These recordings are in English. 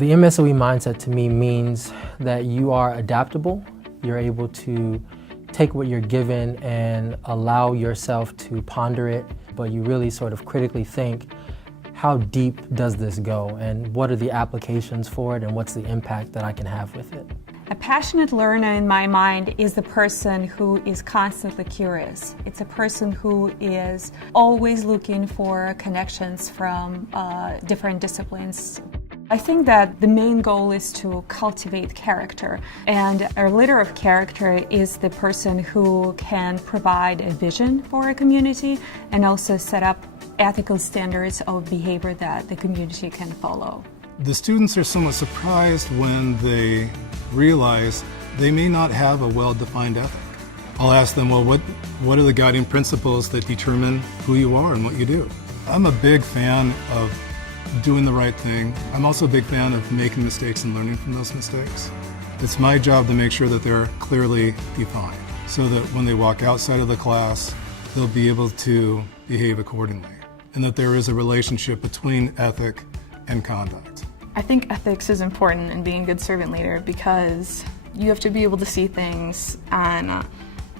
The MSOE mindset to me means that you are adaptable. You're able to take what you're given and allow yourself to ponder it, but you really sort of critically think, how deep does this go and what are the applications for it and what's the impact that I can have with it? A passionate learner in my mind is the person who is constantly curious. It's a person who is always looking for connections from different disciplines. I think that the main goal is to cultivate character, and a leader of character is the person who can provide a vision for a community and also set up ethical standards of behavior that the community can follow. The students are somewhat surprised when they realize they may not have a well-defined ethic. I'll ask them, well, what are the guiding principles that determine who you are and what you do? I'm a big fan of doing the right thing. I'm also a big fan of making mistakes and learning from those mistakes. It's my job to make sure that they're clearly defined so that when they walk outside of the class, they'll be able to behave accordingly, and that there is a relationship between ethic and conduct. I think ethics is important in being a good servant leader because you have to be able to see things on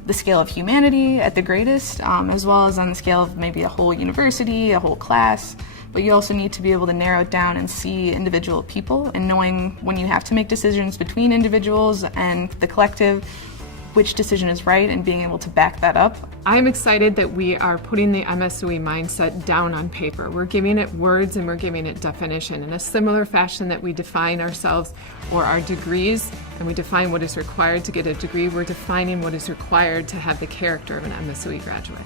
the scale of humanity at the greatest, as well as on the scale of maybe a whole university, a whole class. But you also need to be able to narrow it down and see individual people, and knowing when you have to make decisions between individuals and the collective, which decision is right, and being able to back that up. I'm excited that we are putting the MSOE mindset down on paper. We're giving it words and we're giving it definition in a similar fashion that we define ourselves or our degrees, and we define what is required to get a degree. We're defining what is required to have the character of an MSOE graduate.